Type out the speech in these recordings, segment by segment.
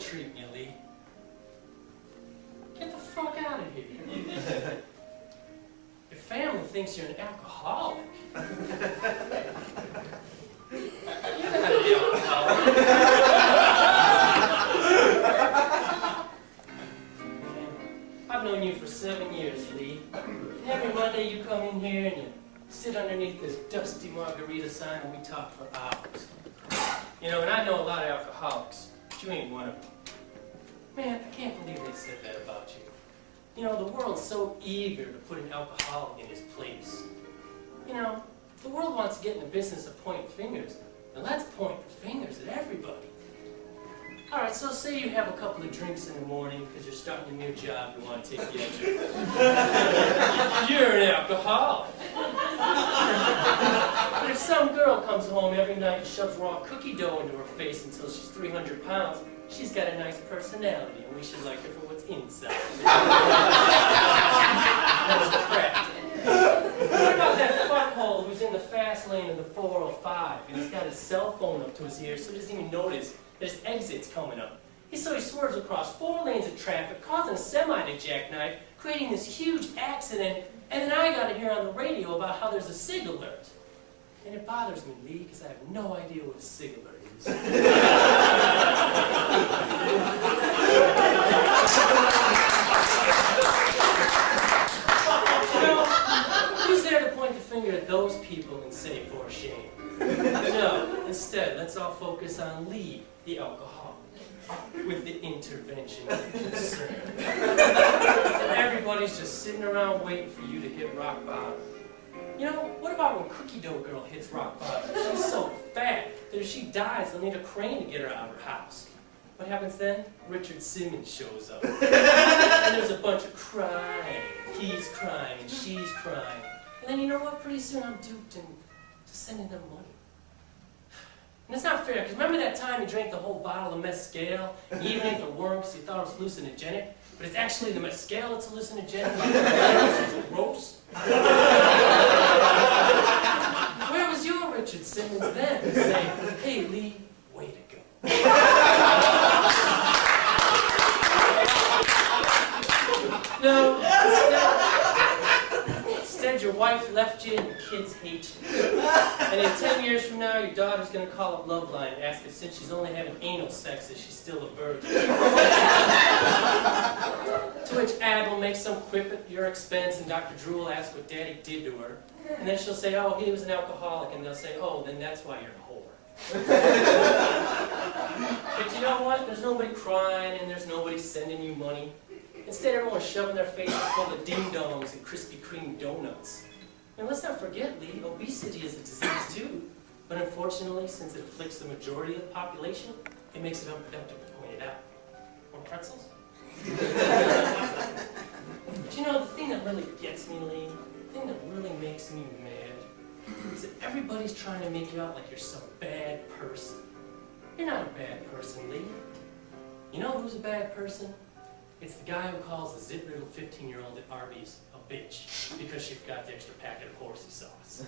world treating you, Lee? Get the fuck out of here. Your family thinks you're an alcoholic. You're not an alcoholic. I've known you for 7 years, Lee. And every Monday you come in here and you sit underneath this dusty margarita sign and we talk for hours. You know, and I know a lot of alcoholics, but you ain't one of them. Man, I can't believe they said that about you. You know, the world's so eager to put an alcoholic in his place. You know, the world wants to get in the business of pointing fingers, and let's point the fingers at everybody. All right, so say you have a couple of drinks in the morning because you're starting a new job and want to take the edge off. You're an alcoholic. But if some girl comes home every night and shoves raw cookie dough into her face until she's 300 pounds, she's got a nice personality, and we should like her for what's inside. That's crap. What about that fuckhole who's in the fast lane of the 405 and he's got his cell phone up to his ear so he doesn't even notice that his exit's coming up? So he swerves across 4 lanes of traffic, causing a semi to jackknife, creating this huge accident, and then I got to hear on the radio about how there's a SIG alert. And it bothers me, Lee, because I have no idea what a SIG alert is. You know, who's there to point the finger at those people and say, for shame? No, instead, let's all focus on Lee, the alcoholic, with the intervention of concern. And everybody's just sitting around waiting for you to hit rock bottom. You know, what about when Cookie Dough Girl hits rock bottom? She's so fat that if she dies, they'll need a crane to get her out of her house. What happens then? Richard Simmons shows up. And there's a bunch of crying. He's crying and she's crying. And then you know what? Pretty soon I'm duped into sending them money. And it's not fair, because remember that time you drank the whole bottle of mezcal, and you even ate the worm because you thought it was hallucinogenic? But it's actually the mezcal that's hallucinogenic, it's gross. Where was your Richard Simmons then to say, hey Lee, way to go? No, instead your wife left you and your kids hate you. And in 10 years from now, your daughter's going to call up Loveline and ask if since she's only having anal sex, is she still a virgin? To which Ab will make some quip at your expense, and Dr. Drew will ask what Daddy did to her. And then she'll say, oh, he was an alcoholic, and they'll say, oh, then that's why you're a whore. But you know what? There's nobody crying, and there's nobody sending you money. Instead, everyone's shoving their faces full of ding-dongs and Krispy Kreme donuts. And let's not forget, Lee, obesity is a disease too. But unfortunately, since it afflicts the majority of the population, it makes it unproductive to point it out. Or pretzels? But you know, the thing that really gets me, Lee, the thing that really makes me mad, is that everybody's trying to make you out like you're some bad person. You're not a bad person, Lee. You know who's a bad person? It's the guy who calls the zit-riddled 15-year-old at Arby's a bitch because she forgot the extra packet of horsey sauce.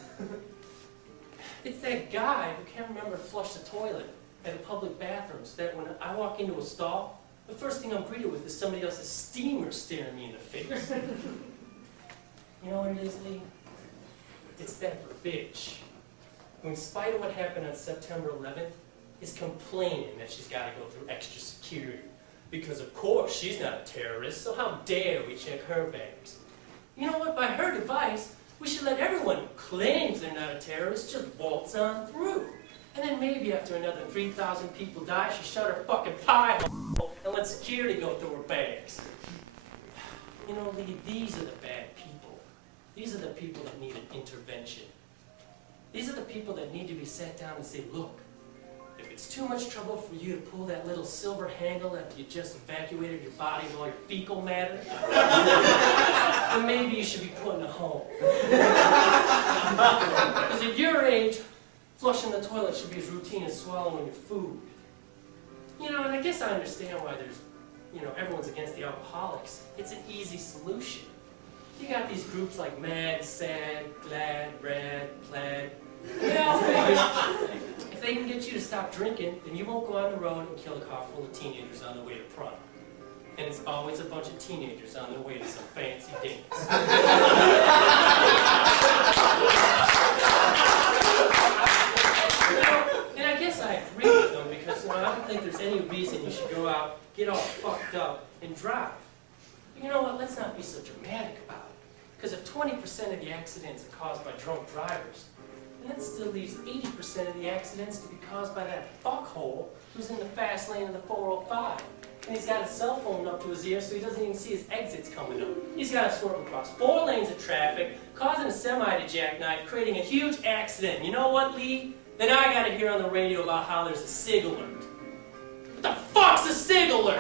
It's that guy who can't remember to flush the toilet at a public bathroom so that when I walk into a stall, the first thing I'm greeted with is somebody else's steamer staring me in the face. You know what it is, Lee? It's that bitch who, in spite of what happened on September 11th, is complaining that she's got to go through extra security. Because of course she's not a terrorist, so how dare we check her bags? You know what, by her device, we should let everyone who claims they're not a terrorist just waltz on through. And then maybe after another 3,000 people die, she shut her fucking pie hole and let security go through her bags. You know, Lee, these are the bad people. These are the people that need an intervention. These are the people that need to be sat down and say, look, if it's too much trouble for you to pull that little silver handle after you just evacuated your body of all your fecal matter, then maybe you should be put in a home. Because at your age, flushing the toilet should be as routine as swallowing your food. You know, and I guess I understand why there's, everyone's against the alcoholics. It's an easy solution. You got these groups like MAD, SAD, GLAD, RAD, PLAD. They all figure if they can get you to stop drinking, then you won't go on the road and kill a car full of teenagers on on the way to prom. And it's always a bunch of teenagers on their way to some fancy dance. And I guess I agree with them because I don't think there's any reason you should go out, get all fucked up, and drive. But you know what? Let's not be so dramatic about it. Because if 20% of the accidents are caused by drunk drivers, then that still leaves 80% of the accidents to be caused by that fuckhole who's in the fast lane of the 405. And he's got his cell phone up to his ear so he doesn't even see his exits coming up. He's got to swerve across 4 lanes of traffic, causing a semi to jackknife, creating a huge accident. And you know what, Lee? Then I got to hear on the radio about how there's a SIG alert. What the fuck's a SIG alert?